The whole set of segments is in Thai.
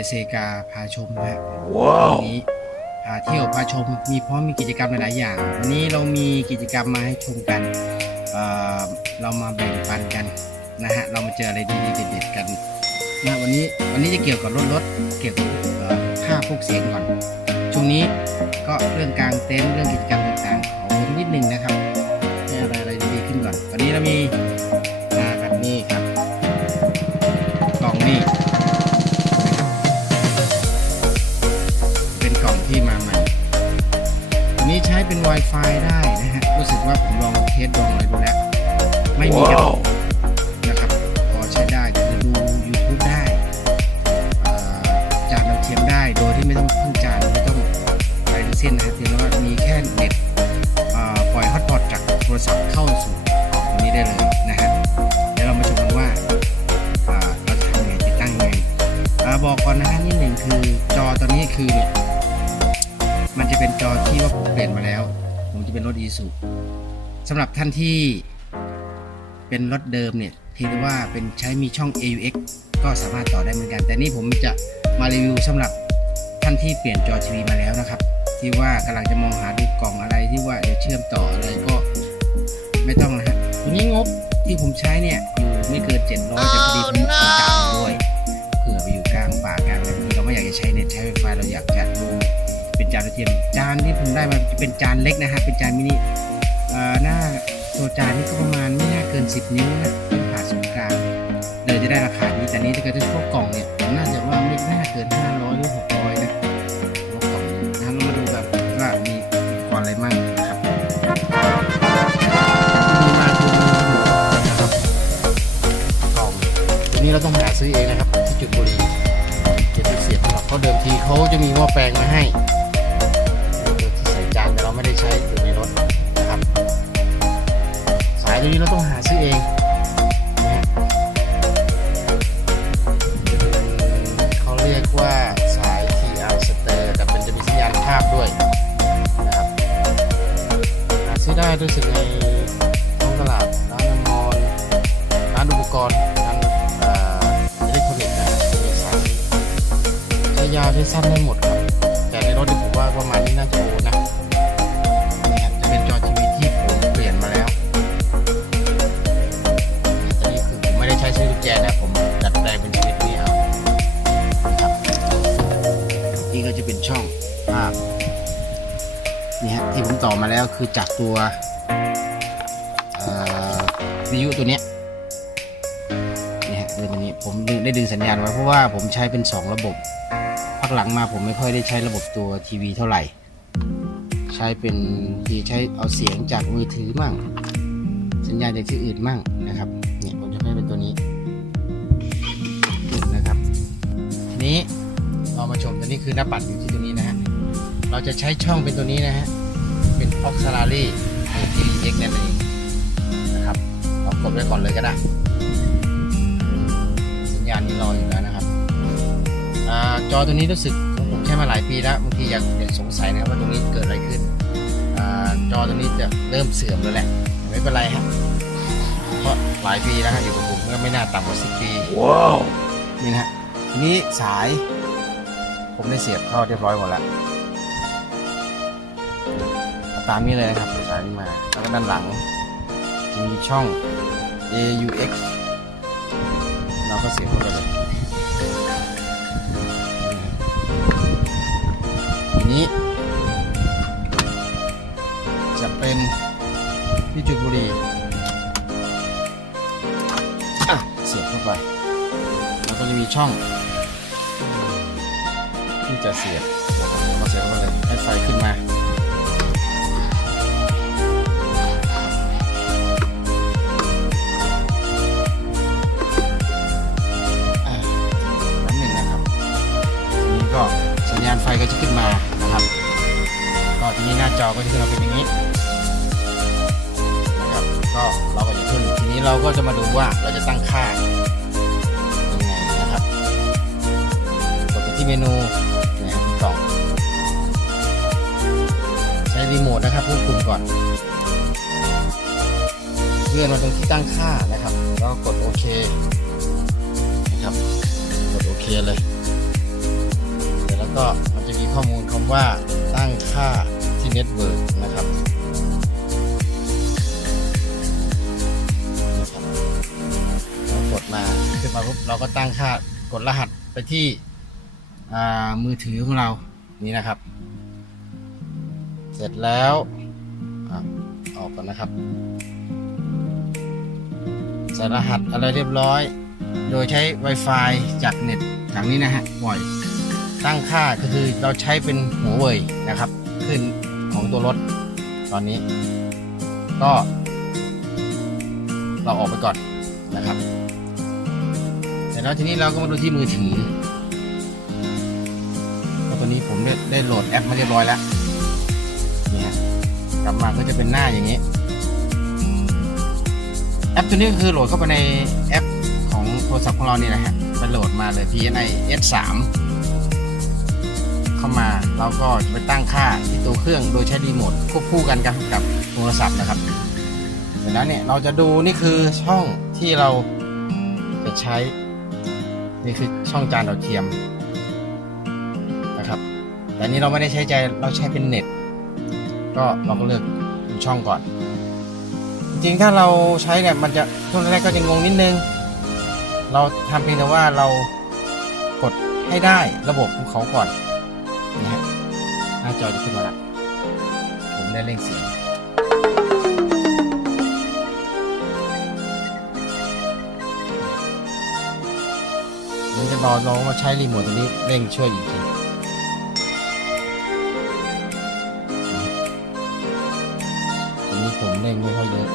ยเซกาพาชมนะฮะว้าววันนี้พาเที่ยวพาชมมีพร้อมมีกิจกรรมหลายๆอย่าง วันนี้เรามีกิจกรรมมาให้ชมกันเอ่อเรามาแบ่งปันกันนะฮะเรามาเจออะไรดีๆเด็ดๆกันนะวันนี้วันนี้จะเกี่ยวกับรถรถเกี่ยวกับเอ่อค่าพวกเสียงก่อนช่วงนี้ก็เรื่องกลางเต็นท์เรื่องกิจกรรมต่างๆขอเว้นนิดนึงนะครับให้อะไรอะไรดีๆขึ้นก่อน ตอนนี้เรามี อันนี้ใช้เป็น Wi-Fi ได้นะฮะ รู้สึกว่าผมลองเทสลองอะไรดูแล้ว ไม่มีกระว้าตุวกนะครับ พอใช้ได้คือดู YouTube ได้อ่าจานดาวเทียมได้โดยที่ไม่ต้องพึ่งจานไม่ต้องอะไรทั้งสิ้นนะครับเพียงแต่ว่ามีแค่เน็ตอ่าปล่อยฮอตพอตจากโทรศัพท์เข้าสู่กล่องตัวนี้ได้เลยนะฮะเดี๋ยวเรามาชมกันว่าอ่าเราจะทำยังไงติดตั้งยังไงอ่าบอกก่อนนะฮะนิดหนึ่งคือจอตัวนี้คือเนี่ยมัน จะเป็นจอที่ว่าผมเปลี่ยนมาแล้ว ผมจะเป็นรถอีซูสำหรับท่านที่เป็นรถเดิมเนี่ยเพียงแต่ว่าเป็นใช้มีช่อง AUX ก็สามารถต่อได้เหมือนกัน แต่นี่ผมจะมารีวิวสำหรับท่านที่เปลี่ยนจอทีวีมาแล้วนะครับ ที่ว่ากำลังจะมองหาดูกล่องอะไรที่ว่าจะเชื่อมต่ออะไรก็ไม่ต้องนะฮะตัวนี้งบที่ผมใช้เนี่ยอยู่ไม่เกิน700แต่านที่ผมได้มาจะเป็นจานเล็กนะฮะเป็นจานมินิอ่อหน้าตัวจานนี่ก็ประมาณไม่น่าเกิน 10 นิ้วนะผ่าศูนย์กลางเลยจะได้ราคานี้แต่นี้ถ้าเกิดเป็นพวกกล่องเนี่ยน่าจะว่าไม่น่าเกิน 500 หรือ 600 นะพวกกล่องนะเรามาดูกันว่ามีอุปกรณ์อะไรมั่งนะครับมีมาคือนะครับกล่องตัวนี้เราต้องหาซื้อเองนะครับที่จุดบุรีจะเสียบหรับเขาเดิมทีเขาจะมีหม้อแปลงมาให้ วนี้เราต้องหาซื้อเองนะฮะเขาเรียกว่าสาย TR Star แต่เป็นจะมีสัญญาณภาพด้วยนะครับหาซื้อได้รู้สึกในท้องตลาดร้านน้ำมอนร้านอุปกรณ์ร้านอิเล็กทรอนิกส์นะครับมีสายใช้ยาวใช้สั้นได้หมดครับ แต่ในรถนี่ผมว่าประมาณนี้น่าจะโอนะ ผมต่อมาแล้วคือจากตัววิทยุตัวเนี้ยนี่ฮะเรื่องตัวนี้ผมดึงได้ดึงสัญญาณไว้เพราะว่าผมใช้เป็น 2 ระบบพักหลังมาผมไม่ค่อยได้ใช้ระบบตัวทีวีเท่าไหร่ ใช้เป็นที่ใช้เอาเสียงจากมือถือมั่ง สัญญาณจากที่อื่นมั่งนะครับเนี่ยผมจะให้เป็นตัวนี้นะครับทีนี้เรามาชมตัวนี้คือหน้าปัดอยู่ที่ตัวนี้นะฮะเราจะใช้ช่องเป็นตัวนี้นะฮะ auxiliary TVX นั่นเองนะครับเรากดไว้ก่อนเลยก็ได้ สัญญาณนี้รออยู่แล้วนะครับอาจอตัวนี้รู้สึกของผมใช้มาหลายปีแล้วบางทีอยากเด็กสงสัยนะครับว่าตรงนี้เกิดอะไรขึ้นอาจอตัวนี้จะเริ่มเสื่อมแล้วแหละแต่ไม่เป็นไรฮะเพราะหลายปีแล้วฮะอยู่กับผมก็ไม่น่าต่ำกว่าสิบปีว้าวนี่นะฮะทีนี้สาย ผมได้เสียบเข้าเรียบร้อยหมดแล้วเอา ตามนี้เลยนะครับสายนี้มา แล้วก็ด้านหลัง จะมีช่อง AUX เราก็เสียบเข้าไปเลยนี้ จะเป็นที่จุดบุหรี่อะเสียบเข้าไป แล้วก็จะมีช่อง ที่จะเสียบนะครับแล้วก็เสียบเข้าไปเลยให้ไฟขึ้นมา ก็สัญญาณไฟก็จะขึ้นมานะครับ ก็ทีนี้หน้าจอก็จะขึ้นมาเป็นอย่างนี้นะครับก็เราก็จะขึ้นทีนี้เราก็จะมาดูว่าเราจะตั้งค่ายังไงนะครับกดไปที่เมนูนะครับกล่องใช้รีโมทนะครับควบคุมก่อนเลื่อนมาตรงที่ตั้งค่านะครับ แล้วกดโอเคนะครับเคเลยเสร็จแล้ว ก็มันจะมีข้อมูลคำว่าตั้งค่าที่เน็ตเวิร์กนะครับเรากดมาขึ้นมาปุ๊บเราก็ตั้งค่ากดรหัสไปที่มือถือของเรานี่นะครับ เสร็จแล้วอออกก่อนนะครับใส่รหัสอะไรเรียบร้อย โดยใช้ Wi-Fi จากเน็ตทางนี้นะฮะบ่อย ตั้งค่าก็คือเราใช้เป็นหัวเว่ยนะครับ ขึ้นของตัวรถตอนนี้ ก็ เราออกไปก่อนนะครับเสร็จแล้วทีนี้เราก็มาดูที่มือถือตัวนี้ผมได้ได้โหลดแอปมาเรียบร้อยแล้วนี่ฮะกลับมาก็จะเป็นหน้าอย่างนี้แอปตัวนี้ก็คือโหลดเข้าไปในแอปของโทรศัพท์ของเรานี่นะฮะไปโหลดมาเลย PNI S3 เข้ามา เราก็จะไปตั้งค่าที่ตัวเครื่องโดยใช้รีโมทควบคู่กันกับกับโทรศัพท์นะครับเสร็จแล้วเนี่ยเราจะดูนี่คือช่องที่เราจะใช้ นี่คือช่องจานดาวเทียมนะครับ แต่นี้เราไม่ได้ใช้ใจเราใช้เป็นเน็ต ก็เราก็เลือกดูช่องก่อน จริงๆถ้าเราใช้เนี่ยมันจะช่วงแรกก็จะงงนิดนึง เราทำเพียงแต่ว่าเรากดให้ได้ระบบของเขาก่อน จอจะขึ้นมาละผมได้เร่งเสียงเดี๋ยวจะรอลองมาใช้รีโมทตัวนี้เร่งช่วยอีกทีตรงนี้ผมเร่งไม่ค่อยเยอะ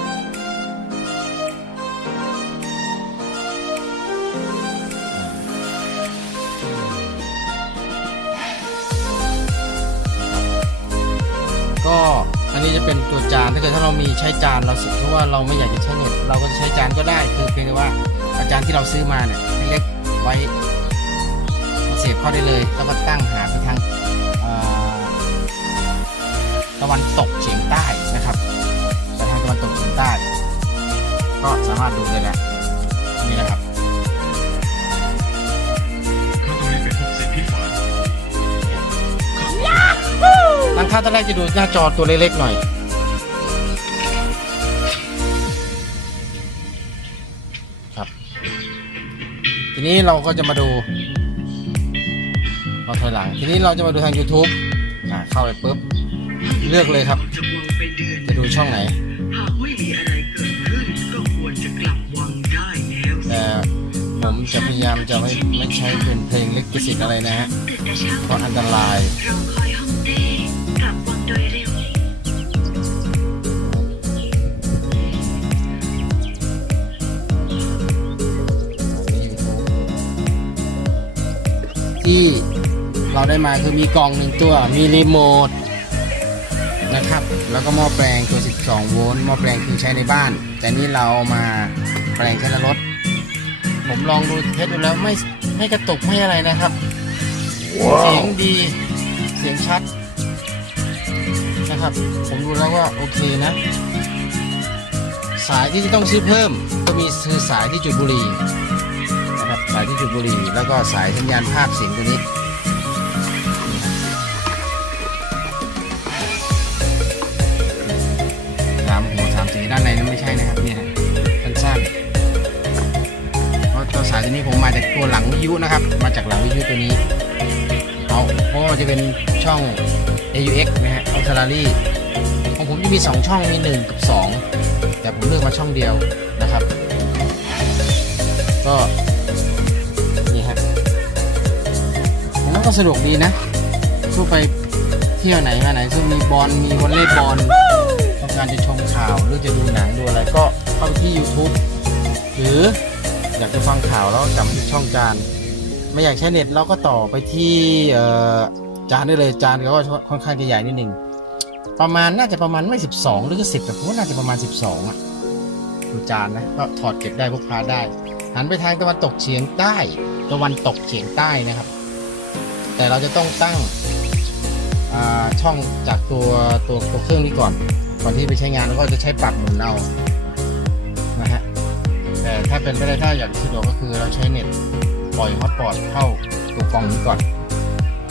จะเป็นตัวจานถ้าเกิดถ้าเรามีใช้จานเราเพราะว่าเราไม่อยากจะใช้เน็ตเราก็จะใช้จานก็ได้คือเพียงแต่ว่าอาจารย์ที่เราซื้อมาเนี่ยเล็กๆไว้เสียบเข้าได้เลยแล้วก็ตั้งหาไปทางอ่าตะวันตกเฉียงใต้นะครับไปทางตะวันตกเฉียงใต้ ก็สามารถดูได้แล้วนี่นะครับถ้าตรงนี้เป็นหกสิบพี่ฝันตั้งค่าตอนแรกจะดูหน้าจอตัวเล็กๆหน่อย ทีนี้เราก็จะมาดู เราถอยหลัง ทีนี้เราจะมาดูทาง YouTube อ่าเข้าไปปุ๊บ เลือกเลยครับ จะวางไปเดือนจะดูช่องไหนหากไม่มีอะไรเกิดขึ้นก็ควรจะกลับวังได้แล้วแต่ผมจะพยายามจะไม่ไม่ใช้เป็นเพลงลิขสิทธิ์อะไรนะฮะตื่นแต่เช้าเพราะอันตราย ที่เราได้มาคือมีกล่องหนึ่งตัว มีรีโมทนะครับ แล้วก็หม้อแปลงตัว 12 โวลต์ หม้อแปลงคือใช้ในบ้าน แต่นี่เราเอามาแปลงใช้ในรถ ผมลองดูเทสดูแล้วไม่ไม่กระตุกไม่อะไรนะครับ เสียงดี เสียงชัดนะครับ ผมดูแล้วว่าโอเคนะ สายที่จะต้องซื้อเพิ่ม ก็มีคือสายที่จุดบุหรี่นะครับ สายที่จุดบุหรี่แล้วก็สายสัญญาณภาพเสียงตัวนี้สามหัวสามสีด้านในนั้นไม่ใช่นะครับเนี่ยสั้นๆเพราะตัวสายตัวนี้ผมมาจากตัวหลังวิทยุนะครับ มาจากหลังวิทยุตัวนี้เอาเพราะว่าจะเป็นช่อง AUX นะฮะ Auxiliary ของผมจะมี 2 ช่องมี 1 กับ 2 แต่ผมเลือกมาช่องเดียวนะครับ ก็ ผมว่าก็สะดวกดีนะทั่วไปเที่ยวไหนมาไหนซึ่มีบอลมีวอลเลย์บอลต้องการจะชมข่าวหรือจะดูหนังดูอะไรก็เข้าไปที่ YouTube หรืออยากจะฟังข่าวแล้วกลับมาที่ช่องจานไม่อยากใช้เน็ตเราก็ต่อไปที่จานได้เลยจานเขาก็ค่อนข้างจะใหญ่นิดนึงประมาณน่าจะประมาณไม่ 12 หรือก็10แต่ผมว่าน่าจะประมาณ 12อะดูจานนะก็ถอดเก็บได้พกพาได้หันไปทางตะวันตกเฉียงใต้ตะวันตกเฉียงใต้นะครับ แต่เราจะต้องตั้งช่องจากตัวตัวตัวเครื่องนี้ก่อน ก่อนที่ไปใช้งานแล้วก็จะใช้ปรับหมุนเอานะฮะแต่ถ้าเป็นไปได้ถ้าอยากสะดวกก็คือเราใช้เน็ตปล่อยฮอตปอตเข้าตัวกล่องนี้ก่อน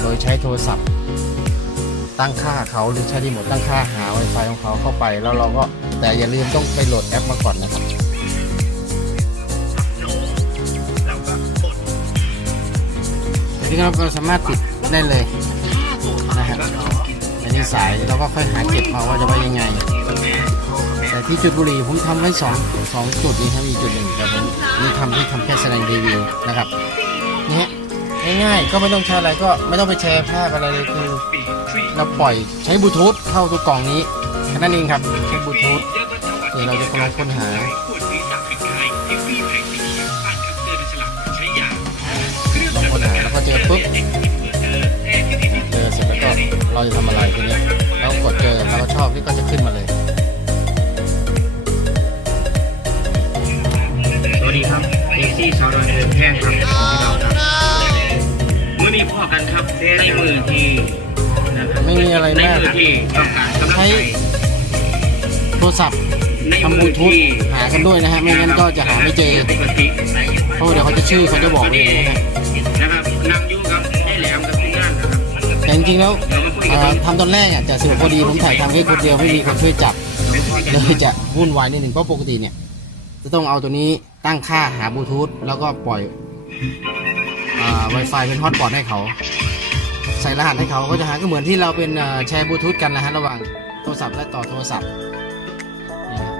โดยใช้โทรศัพท์ ตั้งค่าเขาหรือใช้รีโมทตั้งค่าหา Wi-Fi ของเขาเข้าไป แล้วเราก็แต่อย่าลืมต้องไปโหลดแอปมาก่อนนะครับ นี้เราสามารถติดได้เลยนะครับอันนี้สายเราก็ค่อยหาเก็บเอาว่าจะไว้ยังไง แต่ที่จุดบุหรี่ผมทำไว้สองสองจุดนี้ครับมีจุดหนึ่งแต่ผมนี่ทำที่ทำแค่แสดงรีวิวนะครับนี่ฮะง่ายๆก็ไม่ต้องใช้อะไรก็ไม่ต้องไปแชร์ภาพอะไรเลยคือ เราปล่อยใช้บลูทูธเข้าตัวกล่องนี้แค่นั้นเองครับใช้บลูทูธเดี๋ยวเราจะลองค้นหา จอปุ๊บเจอเสร็จแล้วก็เราจะทำอะไรทีนี้แล้วกดเจอเราก็ชอบนี่ก็จะขึ้นมาเลย สวัสดีครับเอซี่สาวน้อยเดินแพร่งครับของพี่น้องครับเมื่อนี้พ่อกันครับในมือที่นะครับไม่มีอะไรในมากมือที่ต้องการกำลังใจใช้โทรศัพท์ในทำบมืลูอทูธที่หากันด้วยนะฮะ ไม่งั้นก็จะหาไม่เจอปกติเพราะว่าเดี๋ยวเขาจะชื่อเขาจะบอกเองนะฮะ แต่จริงๆแล้วเรามาคุยเอ่อทำตอนแรกอะจะสืบพอดีผมถ่ายทำแค่คนเดียวไม่มีคนช่วยจับเลยจะวุ่นวายนิดหนึ่งเพราะปกติเนี่ย จะต้องเอาตัวนี้ตั้งค่าหาบลูทูธแล้วก็ปล่อยอ่า Wi-Fi เป็นฮอตปอตให้เขา ใส่รหัสให้เขาก็จะหาก็เหมือนที่เราเป็นเอ่อแชร์บลูทูธกันนะฮะระหว่างโทรศัพท์และต่อโทรศัพท์นี่ครับ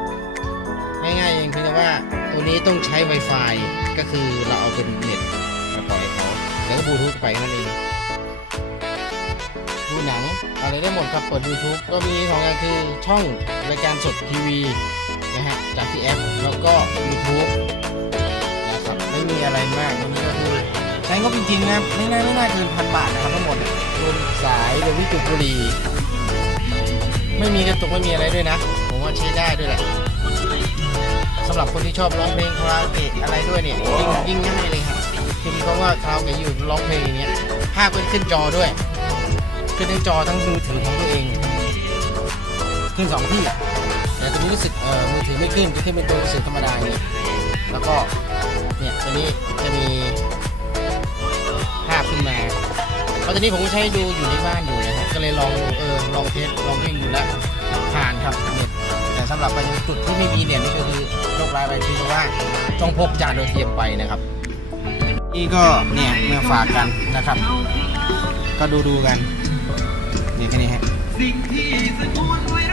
ง่ายๆเองเพียงแต่ว่าตัวนี้ต้องใช้ Wi-Fi ก็คือเราเอาเป็นเน็ตมาปล่อยให้เขาแล้วก็บลูทูธไปนั่นเองดูหนัง อะไรได้หมดครับเปิด YouTube ก็มีสองอย่างคือช่องรายการสดทีวีนะฮะจากที่แอปแล้วก็ YouTube นะครับไม่มีอะไรมากวันนี้ก็คือใช้งบจริงๆนะไม่น่าไม่น่าเกินพันบาทนะครับทั้งหมดรวมสายรวมวิจุบุรี ไม่มีกระตุกไม่มีอะไรด้วยนะ ผมว่าใช้ได้ด้วยแหละสำหรับคนที่ชอบร้องเพลงคาราโอเกะอะไรด้วยเนี่ยยิ่งยิ่งง่ายเลยครับคือมีคำว่าคาราโอเกะอยู่ร้องเพลงอย่างเงี้ยภาพเป็ขึ้นจอด้วย ขึ้นทั้งจอทั้งมือถือของตัวเอง ขึ้นสองที่แต่ตัวนี้รู้สึกเอ่อมือถือไม่ขึ้นจะขึ้นเป็นตัวหนังสือธรรมดาเนี่ยแล้วก็เนี่ยตัวนี้จะมีภาพขึ้นมาเพราะตอนนี้ผมก็ใช้ดูอยู่ในบ้านอยู่นะครับก็เลยลองเออลองเทสลองวิ่งอยู่แล้วผ่านครับเน็ตแต่สำหรับไปยังจุดที่ไม่มีเน็ตนี่ก็คือโชคร้ายไปที่เพราะว่าต้องพกจานโดยเทียมไปนะครับนี่ก็เนี่ยเมื่อฝากกันนะครับ ก็ดูดูกัน นี่แค่นี้ฮะ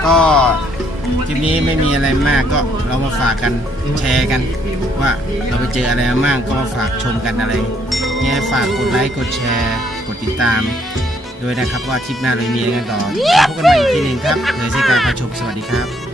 ก็คลิปนี้ไม่มีอะไรมากก็เรามาฝากกันแชร์กัน ว่าเราไปเจออะไรมาบ้างก็มาฝากชมกันอะไรเนี่ยฝากกดไลค์กดแชร์กดติดตามด้วยนะครับว่าคลิปหน้าเรามีอะไรกันต่อพบกันใหม่อีกทีหนึ่งครับเหนือสิการประชุมสวัสดีครับ